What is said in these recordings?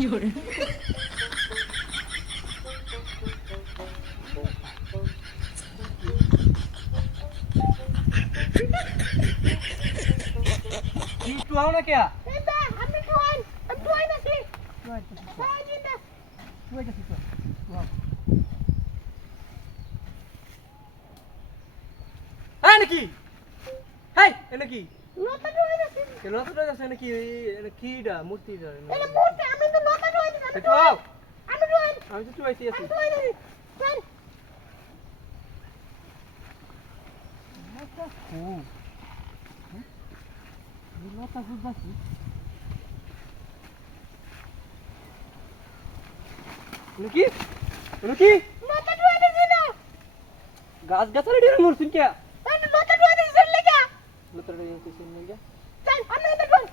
Llore. একটু আও না কেয়া আমি টুয়াই নাকি তুই হ্যাঁ জিন্দা কি তো হ্যাঁ নাকি হাই এনে কি লতা টুয়াই নাকি লতাটা আছে নাকি এনে কিডা মূর্তিটা এটা মোটে আমি তো লতা টুয়াই নাকি একটু আও আমি টুয়াই আমি তো চুয়াইতে আছি টুয়াই নাকি চল লতা কো লতা বুঝাছি নাকি নাকি লতা টুয়াই নাকি না গাছ গাছালি ডিরে মরছিস কে আমি লতা টুয়াই নাকি চল লেগা লতাটা এসে শুনে গিয়া চল আমি এটা টুয়াই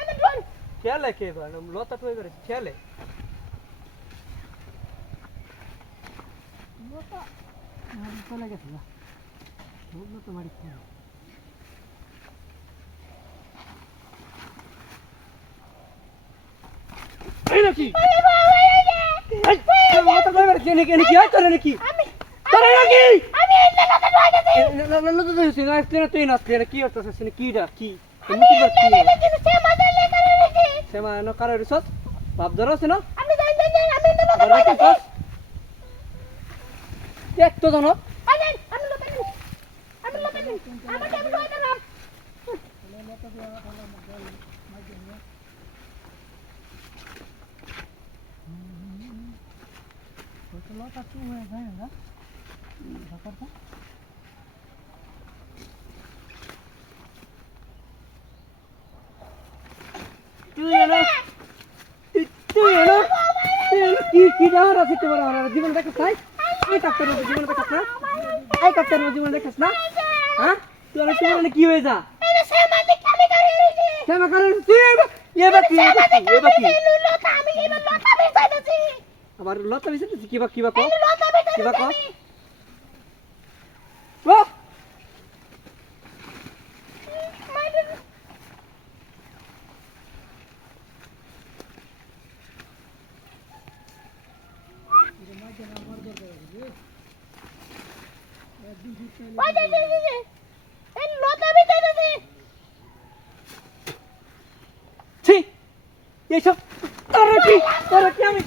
এটা টুয়াই খেলে কে বা লতা টুই করে খেলে লতা মারি চলে গেছে না লতা মারি খেলে এই নাকি এই লতা টুই করে কেনে কেনে কি হয় তোরে নাকি তোরে নাকি আমি এটা লতা টুয়াই নাকি লতা টুই সিনা আসলে তুই না আসলে কি হচ্ছে সিনা কিডা কি মুতি বাকি কিন্তু সে মাদার লেখা নাকি সেমা ন কারে রিসত বাপ ধরো সিনা আমি যাই আমি এটা লতা আবার টুয়াই কি নাকি এক তো জানো আমি লতা টুয়াই আমাকে আমি টুয়াই দিলাম লতা টুই হয়ে যায় না ব্যাপারটা তুই এলো কি যাওয়ার আছে তোমার জীবন দেখাস নাই এই কাপ্তার জীবন দেখাস না এই কাপ্তার জীবন দেখাস না হ্যাঁ তুই আর তোমার কি হয়ে যা এটা সে মালিক আমি করে রেখে সেমা কারণ তুই এ বাকি লতা আমি এবার লতা বেচাইতেছি আবার লতা বিছে কিবা কো লতা বেচাইতেছি কিবা কো ও ছি এইসব তোরা কি আমি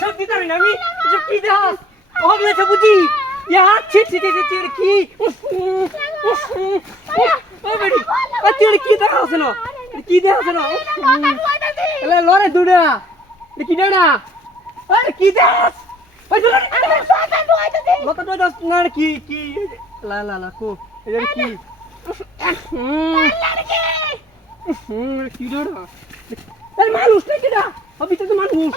সব দিতে পারি না আমি এসব কি দেখাস ওগুলো সব বুঝি হাত ছি কি ও বেড়ি তুই কি দেখাস না কি দেখাস না লড়ে দুটা কি না আরে কি দেখাস লতা তো দাস না কি লা কো এটা কি কি ডরা আরে মানুষ নাকি না অবিতে তো মানুষ